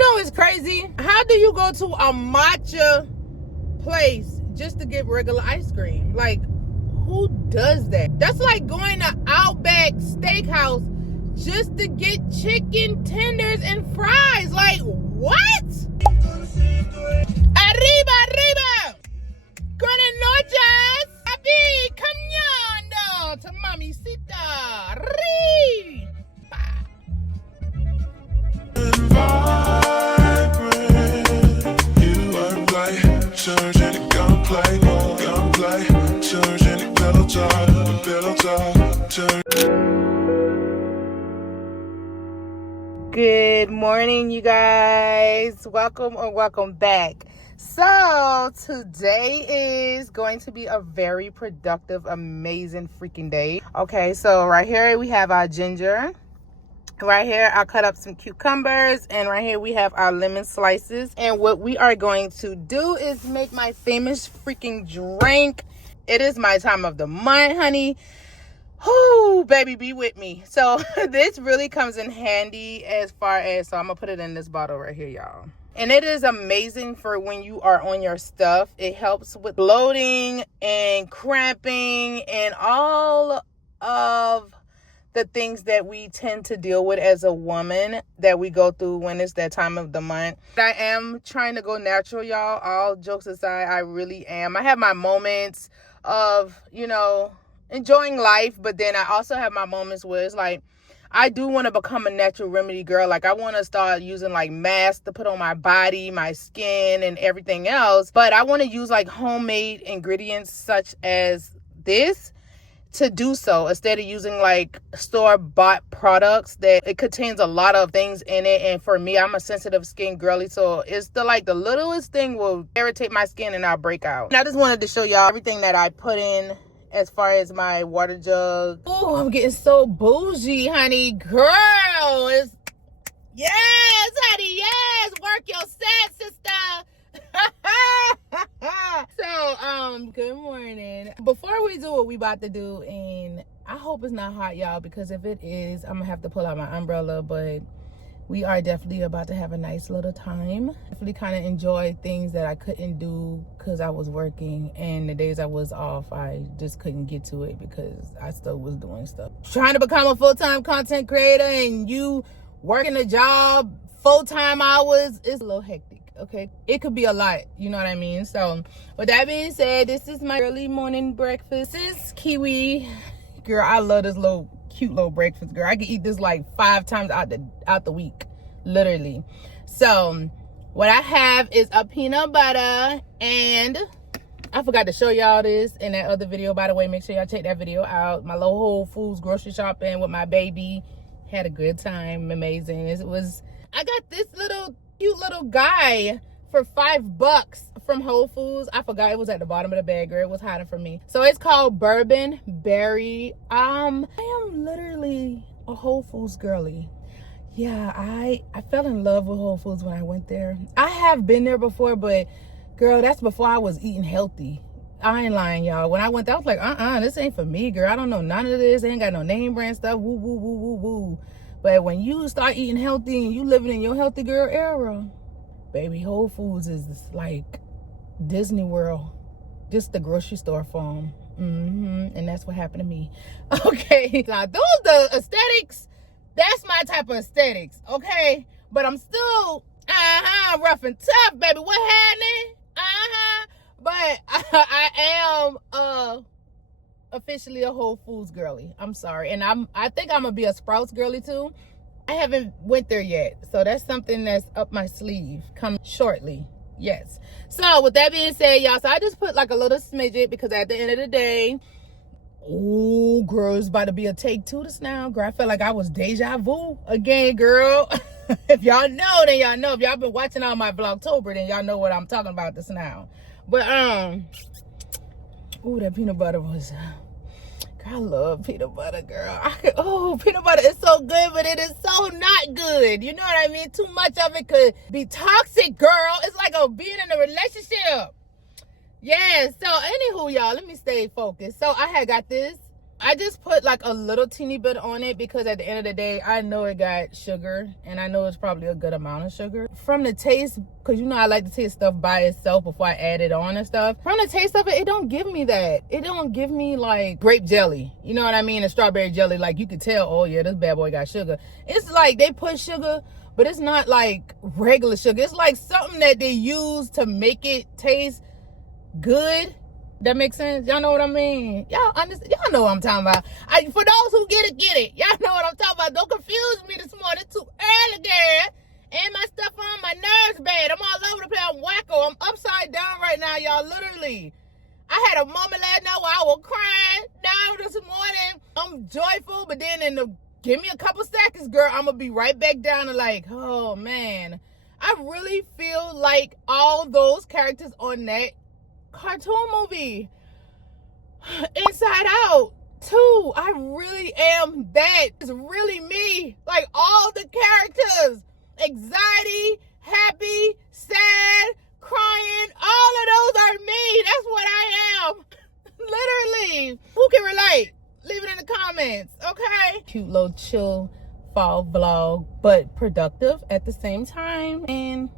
know it's crazy? How do you go to a matcha place just to get regular ice cream? Like, who does that? That's like going to Outback Steakhouse just to get chicken tenders and fries. Like, what? Arriba, arriba. Buenas noches. Papi, caminando to mamacita. Arriba. You work like church and it gunplay, church and it pillow talk, church. Good morning, you guys. Welcome or welcome back. So today is going to be a very productive, amazing freaking day. Okay, so right here we have our ginger. Right here I cut up some cucumbers, and right here we have our lemon slices. And what we are going to do is make my famous freaking drink. It is my time of the month, honey. Whoo, baby, be with me. So this really comes in handy as far as, so I'm gonna put it in this bottle right here, y'all. And it is amazing for when you are on your stuff. It helps with bloating and cramping and all of the things that we tend to deal with as a woman that we go through when it's that time of the month. I am trying to go natural, y'all. All jokes aside, I really am. I have my moments of, you know, enjoying life, but then I also have my moments where it's like, I do want to become a natural remedy girl. Like, I want to start using like masks to put on my body, my skin, and everything else. But I want to use like homemade ingredients such as this to do so, instead of using like store-bought products that it contains a lot of things in it. And for me, I'm a sensitive skin girly, so it's the littlest thing will irritate my skin and I'll break out. And I just wanted to show y'all everything that I put in as far as my water jug. Oh, I'm getting so bougie, honey. Girl, it's, yes, honey, yes. Work your set, sister. So, good morning. Before we do what we about to do, and I hope it's not hot, y'all, because if it is, I'm gonna have to pull out my umbrella, but we are definitely about to have a nice little time. Definitely kind of enjoy things that I couldn't do because I was working, and the days I was off, I just couldn't get to it because I still was doing stuff. Trying to become a full-time content creator and you working a job full-time hours, it's a little hectic. Okay, it could be a lot, you know what I mean? So with that being said, this is my early morning breakfast. This is kiwi. Girl, I love this little cute little breakfast, girl. I could eat this like 5 times out the week, literally. So what I have is a peanut butter, and I forgot to show y'all this in that other video, by the way. Make sure y'all check that video out. My little Whole Foods grocery shopping with my baby. Had a good time. Amazing. I got this little cute little guy for $5 from Whole Foods. I forgot it was at the bottom of the bag, girl. It was hiding from me. So it's called bourbon berry. I am literally a Whole Foods girly. Yeah, I fell in love with Whole Foods when I went there. I have been there before, but girl, that's before I was eating healthy. I ain't lying, y'all. When I went there, I was like, this ain't for me, girl. I don't know none of this. Ain't got no name brand stuff. Woo, woo, woo, woo, woo. But when you start eating healthy and you living in your healthy girl era, baby, Whole Foods is like Disney World, just the grocery store form. And that's what happened to me. Okay, now those the aesthetics. That's my type of aesthetics. Okay, but I'm still rough and tough, baby. What happening? But I am officially a Whole Foods girly. I'm sorry, and I think I'm gonna be a Sprouts girly too. I haven't went there yet, so that's something that's up my sleeve, coming shortly. Yes. So with that being said, y'all, so I just put like a little smidget because at the end of the day, oh girl, it's about to be a take 2 this now, girl. I felt like I was deja vu again, girl. If y'all know, then y'all know. If y'all been watching all my Vlogtober, then y'all know what I'm talking about this now. But ooh, that peanut butter was, girl, I love peanut butter, girl. Peanut butter is so good, but it is so not good. You know what I mean? Too much of it could be toxic, girl. It's like being in a relationship. Yeah, so anywho, y'all, let me stay focused. So I had got this I just put like a little teeny bit on it because at the end of the day, I know it got sugar and I know it's probably a good amount of sugar. From the taste, because you know I like to taste stuff by itself before I add it on and stuff. From the taste of it, it don't give me that. It don't give me like grape jelly. You know what I mean? And strawberry jelly, like you could tell, oh yeah, this bad boy got sugar. It's like they put sugar, but it's not like regular sugar. It's like something that they use to make it taste good. That makes sense? Y'all know what I mean? Y'all understand? Y'all know what I'm talking about. For those who get it. Y'all know what I'm talking about. Don't confuse me this morning. It's too early, girl. And my stuff on my nerves bad. I'm all over the place. I'm wacko. I'm upside down right now, y'all. Literally. I had a moment last night where I was crying down this morning. I'm joyful, but then give me a couple seconds, girl. I'm going to be right back down to like, oh, man. I really feel like all those characters on that cartoon movie, Inside Out 2, I really am that. It's really me. Like all the characters, anxiety, happy, sad, crying, all of those are me. That's what I am. Literally. Who can relate? Leave it in the comments, okay? Cute little chill fall vlog, but productive at the same time. And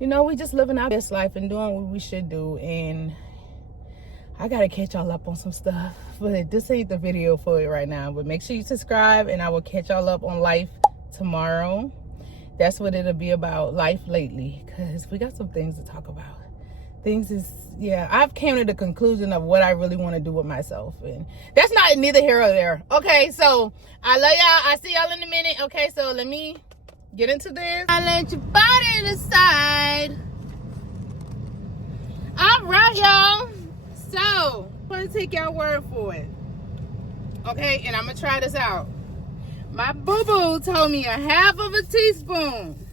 you know, we just living our best life and doing what we should do. And I gotta catch y'all up on some stuff, but this ain't the video for it right now. But make sure you subscribe and I will catch y'all up on life tomorrow. That's what it'll be about, life lately, because we got some things to talk about. I've came to the conclusion of what I really want to do with myself, and that's not neither here or there. Okay, so I love y'all. I see y'all in a minute. Okay, so let me get into this. I let your body decide. All right, y'all. So I'm gonna take y'all word for it. Okay, and I'm gonna try this out. My boo-boo told me a half of a teaspoon.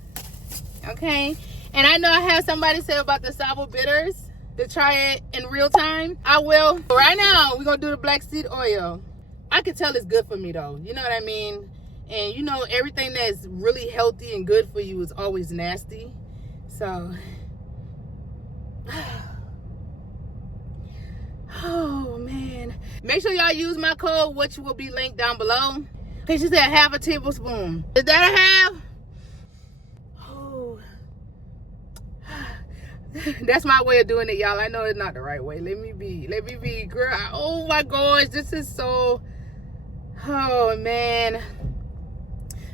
Okay, and I know I had somebody say about the sour bitters to try it in real time. I will. Right now, we're gonna do the black seed oil. I can tell it's good for me though. You know what I mean? And you know, everything that's really healthy and good for you is always nasty. So, oh man. Make sure y'all use my code, which will be linked down below. Okay, she said half a tablespoon. Is that a half? Oh. That's my way of doing it, y'all. I know it's not the right way. Let me be, girl. Oh my gosh, this is so, oh man.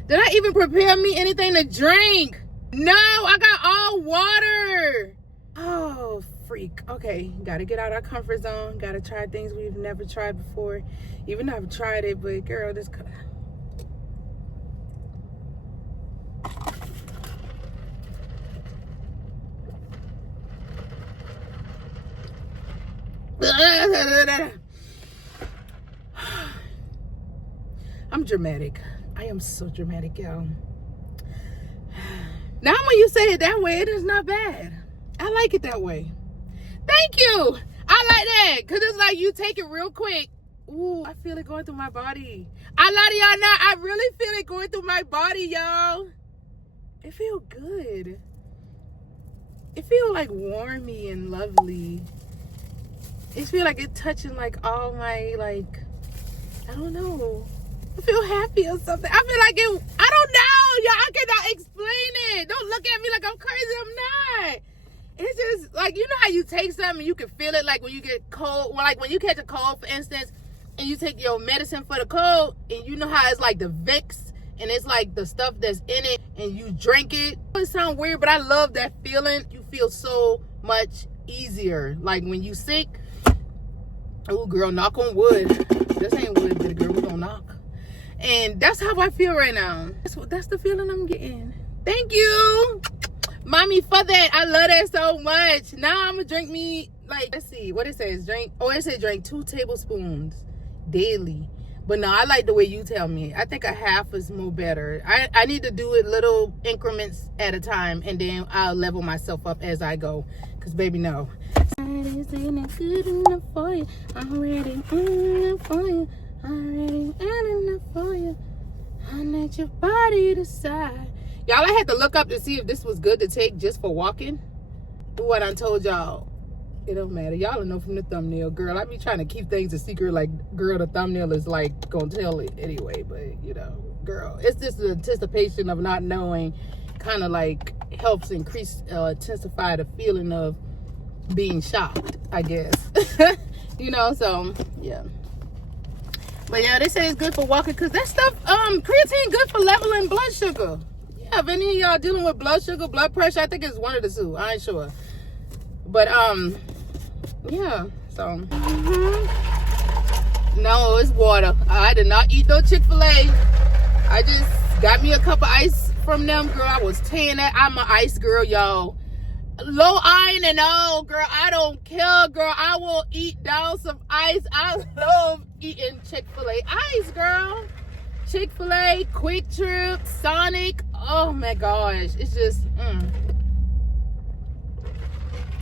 Did I even prepare me anything to drink? No, I got all water. Oh, freak. Okay, gotta get out our comfort zone. Gotta try things we've never tried before. Even though I've tried it, but girl, this... I'm dramatic. I am so dramatic, y'all. Now when you say it that way, it is not bad. I like it that way. Thank you. I like that. Because it's like you take it real quick. Ooh, I feel it going through my body. I lie to y'all now. I really feel it going through my body, y'all. It feels good. It feels like warmy and lovely. It feels like it's touching like all my, like, I don't know. I feel happy or something. I feel like it, I don't know, y'all. I cannot explain it. Don't look at me like I'm crazy. I'm not. It's just like, you know how you take something and you can feel it, like when you get cold, like when you catch a cold, for instance, and you take your medicine for the cold, and you know how it's like the Vicks, and it's like the stuff that's in it, and you drink it. It sounds weird, but I love that feeling. You feel so much easier. Like when you sick, oh girl, knock on wood. This ain't wood, but girl, we gonna knock. And that's how I feel right now. That's the feeling I'm getting. Thank you, mommy, for that. I love that so much. Now I'm gonna drink me, like, let's see what it says. Drink, oh, it says drink 2 tablespoons daily. But no, I like the way you tell me. I think a half is more better. I need to do it little increments at a time, and then I'll level myself up as I go. Because baby, no. Isn't good enough for you? Already enough for you. Already enough for you. I let your body decide. Y'all, I had to look up to see if this was good to take just for walking. What I told y'all. It don't matter. Y'all know from the thumbnail, girl. I be trying to keep things a secret. Like, girl, the thumbnail is like gonna tell it anyway. But you know, girl, it's just the anticipation of not knowing. Kind of like helps increase, intensify the feeling of being shocked, I guess. You know, so yeah. But yeah, they say it's good for walking because that stuff, creatine good for leveling blood sugar. Yeah, if any of y'all dealing with blood sugar, blood pressure, I think it's one of the two. I ain't sure. But yeah, so no, it's water. I did not eat no Chick-fil-A. I just got me a cup of ice from them, girl. I was tearing that. I'm an ice girl, y'all. Low iron and all, girl. I don't care, girl. I will eat down some ice. I love eating Chick-fil-A ice, girl. Chick-fil-A, Quick Trip, Sonic. Oh my gosh, it's just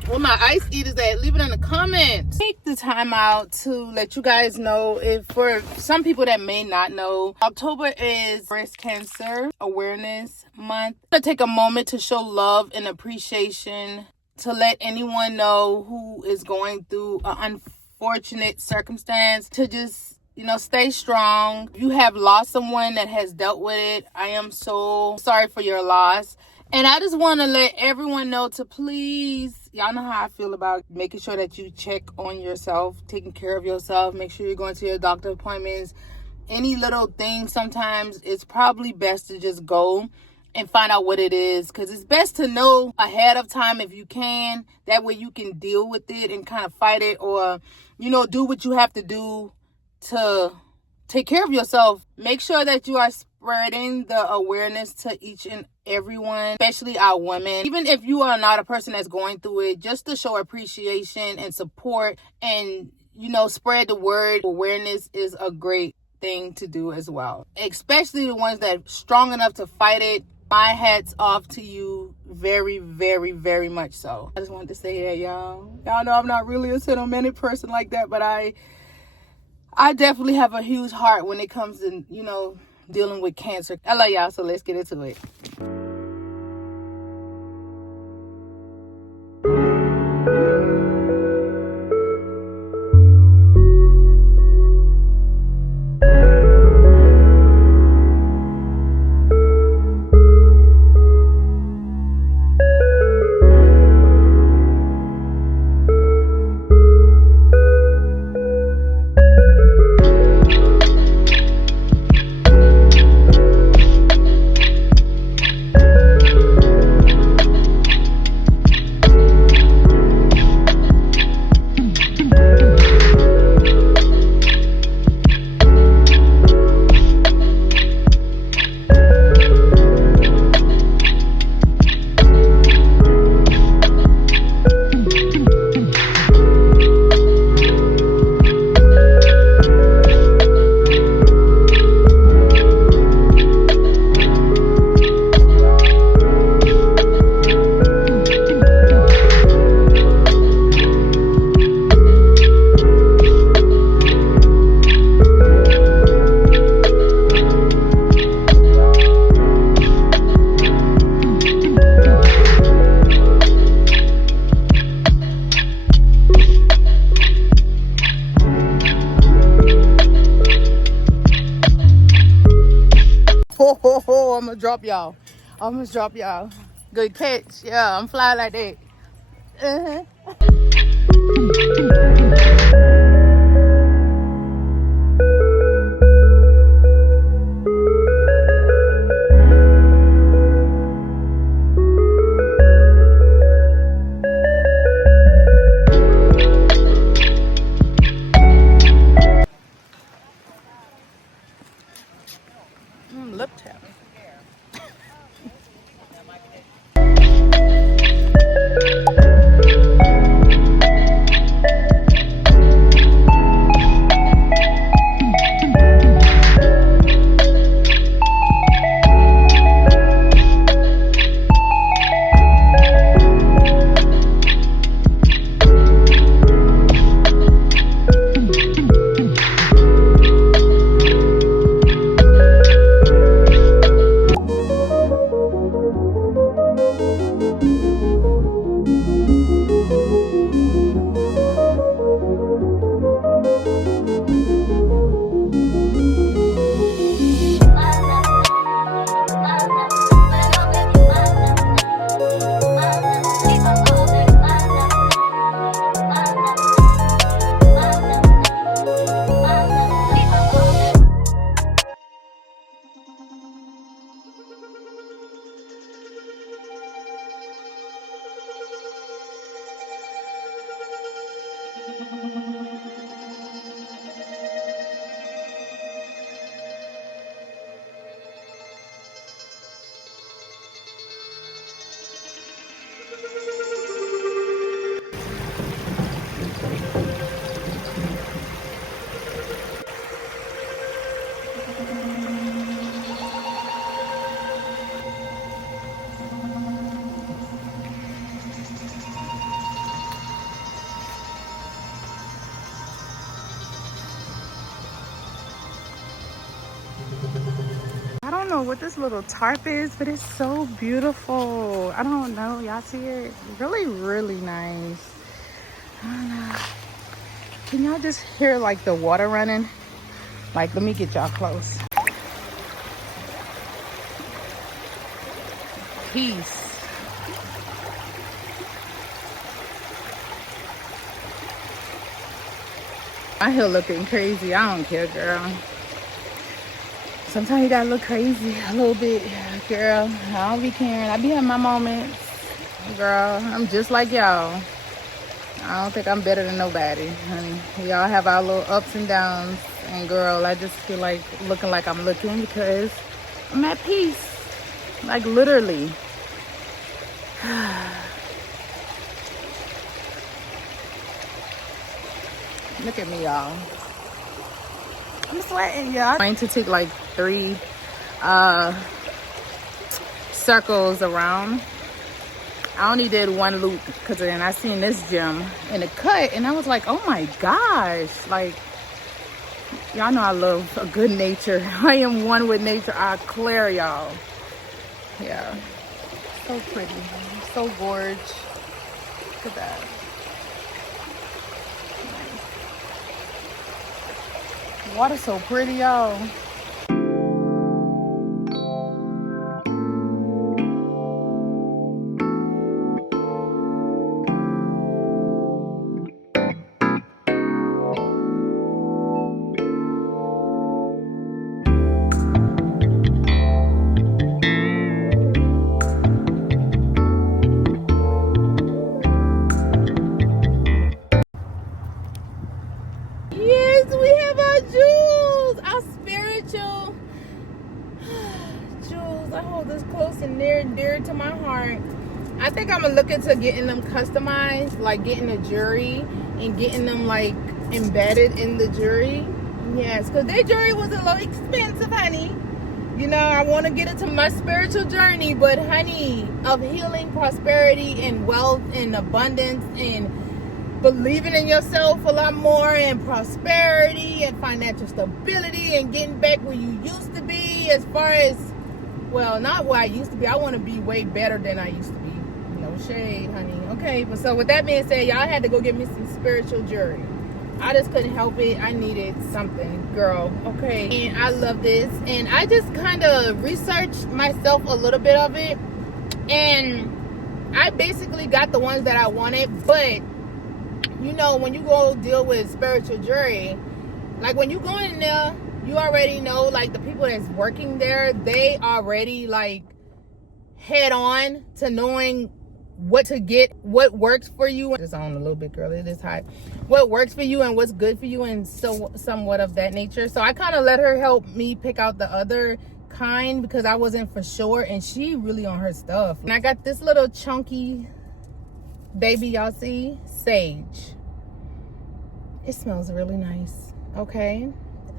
where my ice eaters at? Leave it in the comments. Take the time out to let you guys know, if for some people that may not know, October is Breast Cancer Awareness Month. I'm gonna take a moment to show love and appreciation, to let anyone know who is going through an unfortunate circumstance, to just, you know, stay strong. If you have lost someone that has dealt with it, I am so sorry for your loss. And I just want to let everyone know to please, y'all know how I feel about making sure that you check on yourself, taking care of yourself, make sure you're going to your doctor appointments. Any little thing, sometimes it's probably best to just go and find out what it is, because it's best to know ahead of time if you can. That way you can deal with it and kind of fight it, or, you know, do what you have to do to take care of yourself. Make sure that you are spreading the awareness to each and everyone, especially our women. Even if you are not a person that's going through it, just to show appreciation and support and, you know, spread the word. Awareness is a great thing to do as well, especially the ones that are strong enough to fight it. My hat's off to you, very, very, very much so. I just wanted to say that, y'all. Y'all know I'm not really a sentimental person like that, but I definitely have a huge heart when it comes to, you know, dealing with cancer. I love y'all, so let's get into it. I'm gonna drop y'all. Good catch. Yeah, I'm flying like that. Lip tap. know what this little tarp is, but it's so beautiful. I don't know, y'all see it? Really, really nice. I don't know. Can y'all just hear like the water running? Like, let me get y'all close. Peace. My hair looking crazy. I don't care, girl. Sometimes you gotta look crazy a little bit, girl. I don't be caring. I be having my moments, girl. I'm just like y'all. I don't think I'm better than nobody, honey. We all have our little ups and downs. And girl, I just feel like looking like I'm looking because I'm at peace. Like, literally. Look at me, y'all. I'm sweating, y'all. I'm going to take like 3 circles around. I only did 1 loop because then I seen this gem in the cut and I was like, oh my gosh. Like, y'all know I love a good nature. I am one with nature. I clear, y'all. Yeah. So pretty. So gorgeous. Look at that. Nice. Water's so pretty, y'all. Yes, we have our jewels, our spiritual jewels. I hold this close and near and dear to my heart. I think I'm gonna look into getting them customized, like getting a jewelry and getting them like embedded in the jewelry. Yes, because their jewelry was a little expensive, honey. You know, I want to get into my spiritual journey, but honey, of healing, prosperity, and wealth, and abundance, and believing in yourself a lot more, and prosperity and financial stability, and getting back where you used to be, as far as, well, not where I used to be. I want to be way better than I used to be. No shade, honey. Okay, but so with that being said, y'all had to go get me some spiritual jewelry. I just couldn't help it. I needed something, girl. Okay, and I love this, and I just kind of researched myself a little bit of it, and I basically got the ones that I wanted. But you know, when you go deal with spiritual jewelry, like when you go in there, you already know, like the people that's working there, they already like head on to knowing what to get, what works for you. It's on a little bit, girl. It is hot. What works for you and what's good for you, and so somewhat of that nature. So I kind of let her help me pick out the other kind because I wasn't for sure, and she really on her stuff. And I got this little chunky baby, y'all see, sage. It smells really nice. Okay,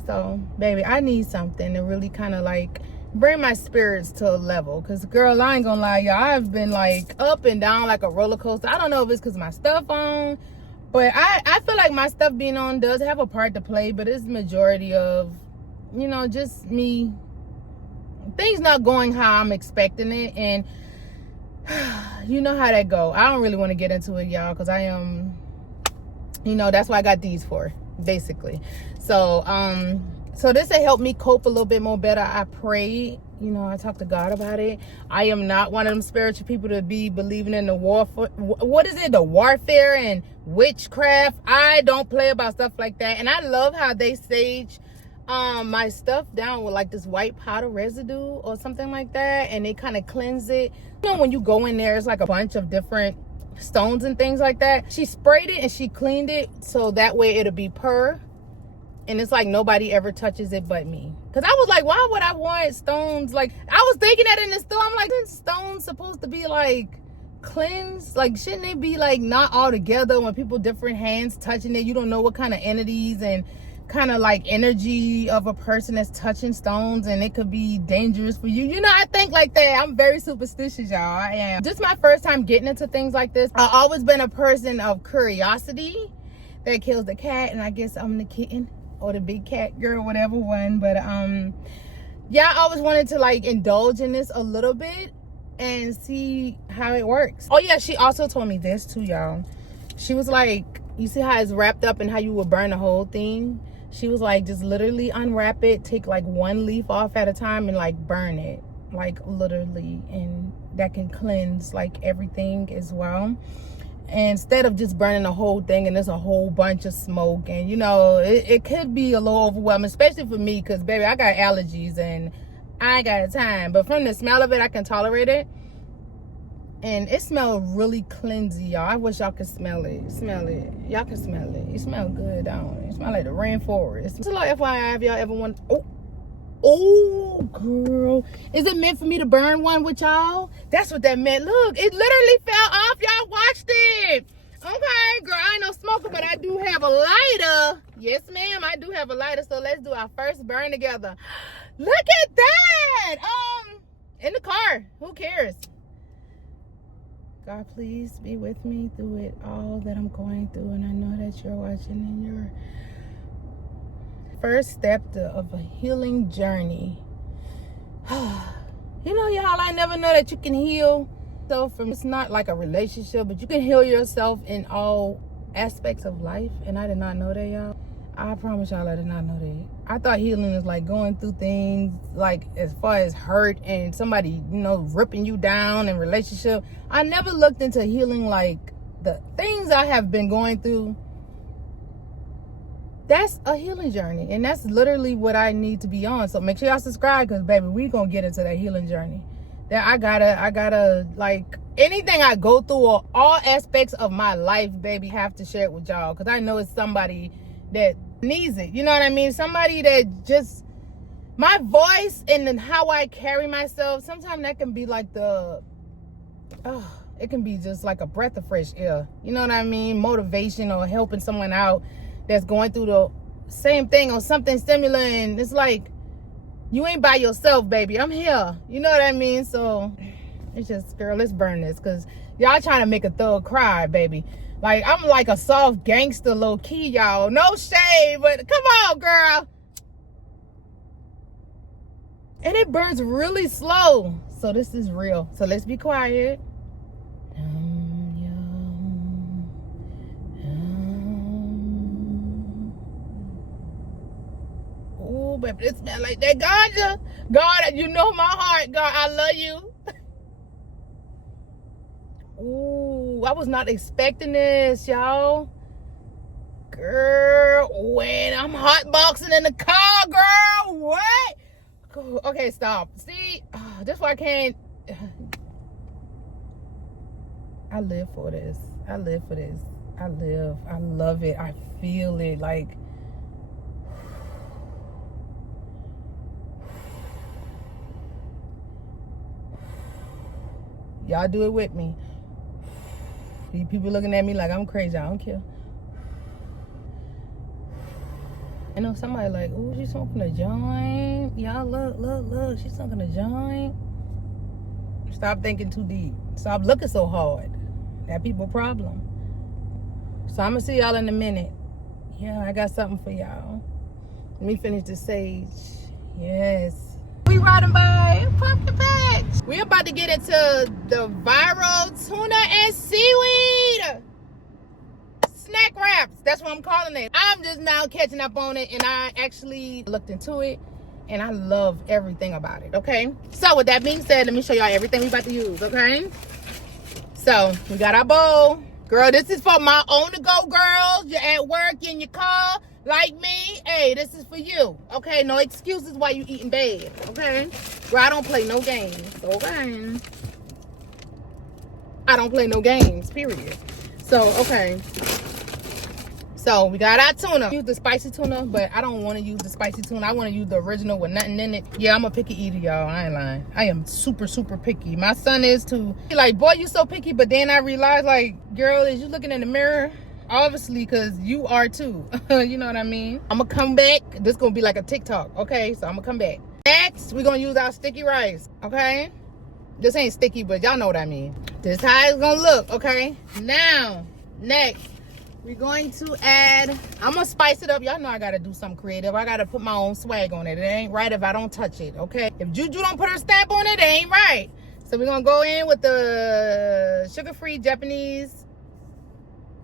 so baby, I need something to really kind of like bring my spirits to a level, because girl, I ain't gonna lie, y'all, I've been like up and down like a roller coaster. I don't know if it's because my stuff on, but I feel like my stuff being on does have a part to play, but it's majority of, you know, just me, things not going how I'm expecting it. And you know how that go. I don't really want to get into it, y'all, because I am, you know, that's why I got these for, basically. So so this will help me cope a little bit more better. I pray, you know, I talk to God about it. I am not one of them spiritual people to be believing in the warfare. What is it? The warfare and witchcraft. I don't play about stuff like that. And I love how they sage my stuff down with like this white powder residue or something like that, and they kind of cleanse it. You know, when you go in there, it's like a bunch of different stones and things like that. She sprayed it and she cleaned it so that way it'll be pure. And it's like nobody ever touches it but me. Because I was like, why would I want stones? Like, I was thinking that in the store. I'm like, isn't stones supposed to be like cleansed? Like, shouldn't they be like not all together when people different hands touching it? You don't know what kind of entities and kind of like energy of a person that's touching stones, and it could be dangerous for you. You know, I think like that. I'm very superstitious, y'all. I am. Just my first time getting into things like this. I've always been a person of curiosity that kills the cat, and I guess I'm the kitten or the big cat girl, whatever one. But yeah, I always wanted to like indulge in this a little bit and see how it works. Oh yeah, she also told me this too, y'all. She was like, you see how it's wrapped up and how you would burn the whole thing? She was like, just literally unwrap it, take like one leaf off at a time and like burn it, like literally, and that can cleanse like everything as well. And instead of just burning the whole thing and there's a whole bunch of smoke, and you know, it could be a little overwhelming, especially for me, because baby, I got allergies and I ain't got time. But from the smell of it, I can tolerate it. And it smells really cleansy, y'all. I wish y'all could smell it. Smell it. Y'all can smell it. It smells good, don't it? It smells like the rainforest. Just a little FYI, if y'all ever want... Oh, girl. Is it meant for me to burn one with y'all? That's what that meant. Look, it literally fell off. Y'all watched it. Okay, girl, I ain't no smoker, but I do have a lighter. Yes, ma'am, I do have a lighter. So let's do our first burn together. Look at that. In the car. Who cares? God, please be with me through it all that I'm going through. And I know that you're watching and you're... First step of a healing journey. You know, y'all, I never know that you can heal. So from, it's not like a relationship, but you can heal yourself in all aspects of life. And I did not know that, y'all. I promise y'all, I did not know that. I thought healing is like going through things like as far as hurt and somebody, you know, ripping you down in relationship. I never looked into healing like the things I have been going through. That's a healing journey, and that's literally what I need to be on. So make sure y'all subscribe, because baby, we gonna get into that healing journey. That I gotta like anything I go through, or all aspects of my life, baby, have to share it with y'all, because I know it's somebody that needs it. You know what I mean? Somebody that just, my voice and then how I carry myself, sometimes that can be like it can be just like a breath of fresh air. You know what I mean? Motivation, or helping someone out that's going through the same thing or something similar. And it's like, you ain't by yourself, baby. I'm here. You know what I mean? So it's just, girl, let's burn this, because y'all trying to make a thug cry, baby. Like, I'm like a soft gangster low key, y'all. No shade, but come on, girl. And it burns really slow. So this is real. So let's be quiet. Oh, baby, it smells like that ganja. God, you know my heart. God, I love you. Ooh, I was not expecting this, y'all. Girl, when I'm hotboxing in the car, girl, what? Okay, stop. See, that's why I can't. I live for this. I live for this. I love it. I feel it. Like, y'all do it with me. People looking at me like I'm crazy. I don't care. I know somebody like, oh, she's smoking a joint. Y'all, look. She's smoking a joint. Stop thinking too deep. Stop looking so hard. That people problem. So I'm going to see y'all in a minute. Yeah, I got something for y'all. Let me finish the sage. Yes. We riding by Pumpkin Patch. We about to get into the viral tuna and seaweed snack wraps. That's what I'm calling it. I'm just now catching up on it, and I actually looked into it, and I love everything about it, okay? So with that being said, let me show y'all everything we about to use, okay? So we got our bowl. Girl, this is for my on-the-go girls. You're at work, in your car, like me. Hey, this is for you, okay? No excuses why you eating bad, okay? Girl, I don't play no games, okay? I don't play no games, period. So, okay. So, we got our tuna. Use the spicy tuna, but I don't want to use the spicy tuna. I want to use the original with nothing in it. Yeah, I'm a picky eater, y'all. I ain't lying. I am super, super picky. My son is too. He like, boy, you so picky. But then I realized, like, girl, is you looking in the mirror? Obviously, because you are too. You know what I mean? I'm going to come back. This going to be like a TikTok, okay? So, I'm going to come back. Next, we're going to use our sticky rice, okay? This ain't sticky, but y'all know what I mean. This is how it's going to look, okay? Now, next. We're going to add, I'm gonna spice it up. Y'all know I gotta do something creative. I gotta put my own swag on it. It ain't right if I don't touch it, okay? If Juju don't put her stamp on it, it ain't right. So we're gonna go in with the sugar-free Japanese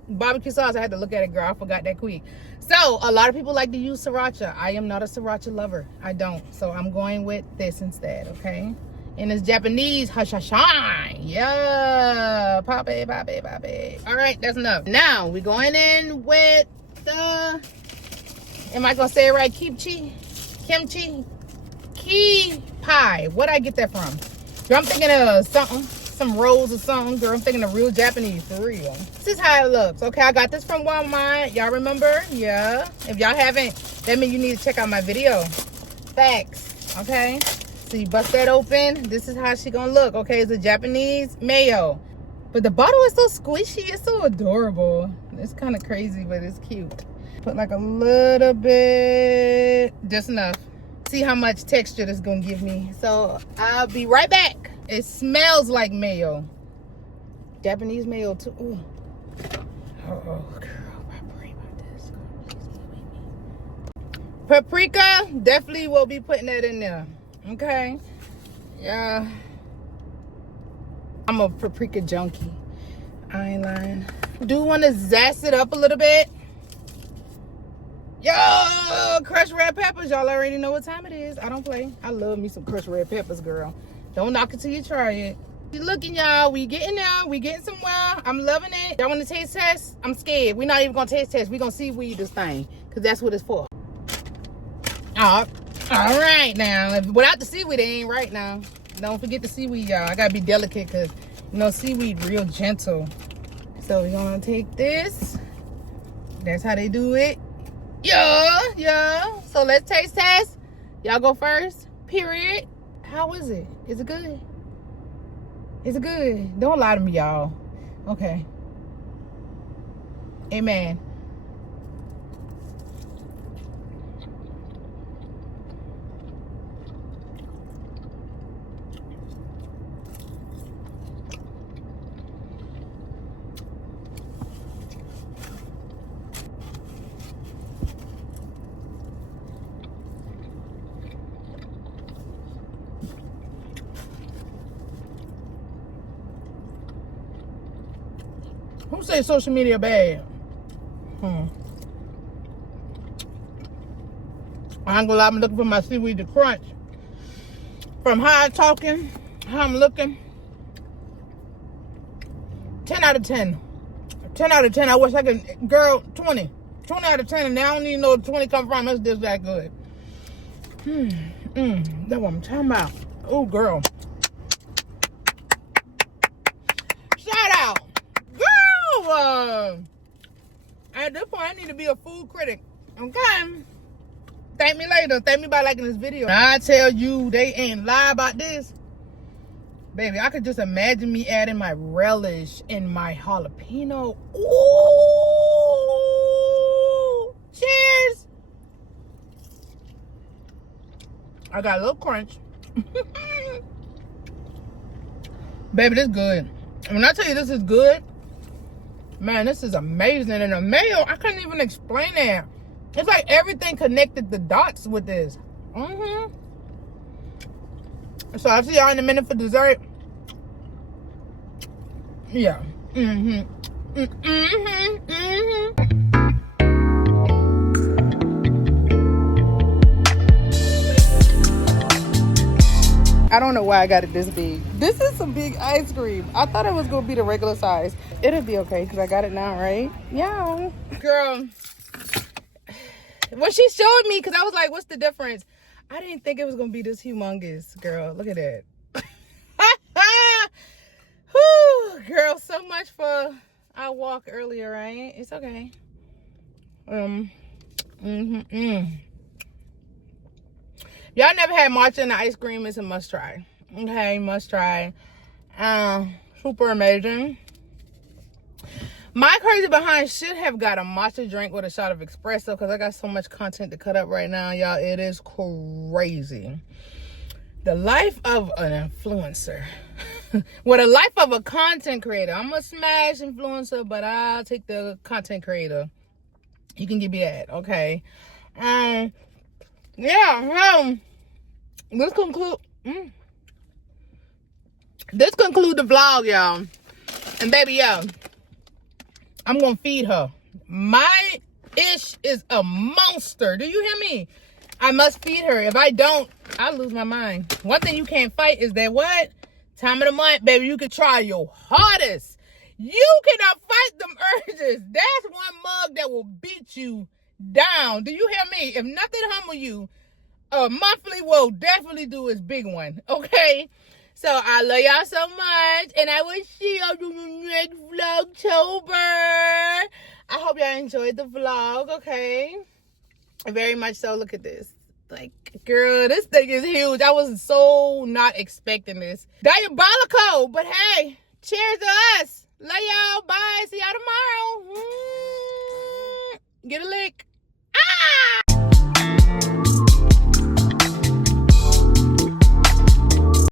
barbecue sauce. I had to look at it, girl. I forgot that quick. So a lot of people like to use sriracha. I am not a sriracha lover. I don't. So I'm going with this instead, okay? And it's Japanese hashashan. Yeah. Pop it, pop it, pop it. All right, that's enough. Now we're going in with the, am I gonna say it right? Kimchi? Key pie. Where'd I get that from? Girl, I'm thinking of something. Some rolls or something. Girl, I'm thinking of real Japanese, for real. This is how it looks. Okay, I got this from Walmart. Y'all remember? Yeah. If y'all haven't, that means you need to check out my video. Facts. Okay? So you bust that open. This is how she gonna look. Okay, it's a Japanese mayo. But the bottle is so squishy. It's so adorable. It's kind of crazy, but it's cute. Put like a little bit. Just enough. See how much texture this gonna give me. So I'll be right back. It smells like mayo. Japanese mayo too. Ooh. Oh, girl, I pray about this. Please be with me. Paprika, definitely will be putting that in there. Okay. Yeah. I'm a paprika junkie. I ain't lying. Do want to zest it up a little bit. Yo, crushed red peppers. Y'all already know what time it is. I don't play. I love me some crushed red peppers, girl. Don't knock it till you try it. You looking, y'all. We getting there. We getting somewhere. I'm loving it. Y'all want to taste test? I'm scared. We're not even going to taste test. We're going to see we eat this thing. Because that's what it's for. All right, now. Without the seaweed, it ain't right now. Don't forget the seaweed, y'all. I got to be delicate because, you know, seaweed real gentle. So we're going to take this. That's how they do it. Yeah. So let's taste test. Y'all go first. Period. How is it? Is it good? Is it good? Don't lie to me, y'all. Okay. Amen. Who say social media bad? I ain't gonna lie, I'm looking for my seaweed to crunch. From how I'm talking, how I'm looking. 10 out of 10. 10 out of 10. I wish I could, girl, 20. 20 out of 10, and I don't even know where 20 come from. It's just that good. That's what I'm talking about. Oh, girl. Shout out. At this point, I need to be a food critic. Okay. Thank me later. Thank me by liking this video. I tell you, they ain't lie about this. Baby, I could just imagine me adding my relish and my jalapeno. Ooh. Cheers. I got a little crunch. Baby, this is good. When I tell you this is good, man, this is amazing. And the mayo, I couldn't even explain that. It's like everything connected the dots with this. So I'll see y'all in a minute for dessert. Yeah. I don't know why I got it this big. This is some big ice cream. I thought it was gonna be the regular size. It'll be okay because I got it now, right? Yeah. Girl, when she showed me, because I was like, what's the difference? I didn't think it was gonna be this humongous, girl. Look at that. Whew, girl, so much for our walk earlier, right? It's okay. Y'all never had matcha in the ice cream, it's a must try. Okay, must try. Super amazing. My crazy behind should have got a matcha drink with a shot of espresso because I got so much content to cut up right now, y'all. It is crazy. The life of an influencer. With a life of a content creator. I'm a smash influencer, but I'll take the content creator. You can give me that, okay? Yeah, let's conclude. This conclude the vlog, y'all. And baby, yo, I'm gonna feed her. My ish is a monster. Do you hear me? I must feed her. If I don't, I'll lose my mind. One thing you can't fight is that what? Time of the month, baby, you can try your hardest. You cannot fight them urges. That's one mug that will beat you down. Do you hear me? If nothing humble you, a monthly will definitely do its big one, okay? So I love y'all so much, and I will see y'all in the next Vlogtober. I hope y'all enjoyed the vlog, okay? Very much so. Look at this. Like, girl, this thing is huge. I was so not expecting this. Diabolical, but hey, cheers to us. Love y'all. Bye. See y'all tomorrow. Get a lick. Ah!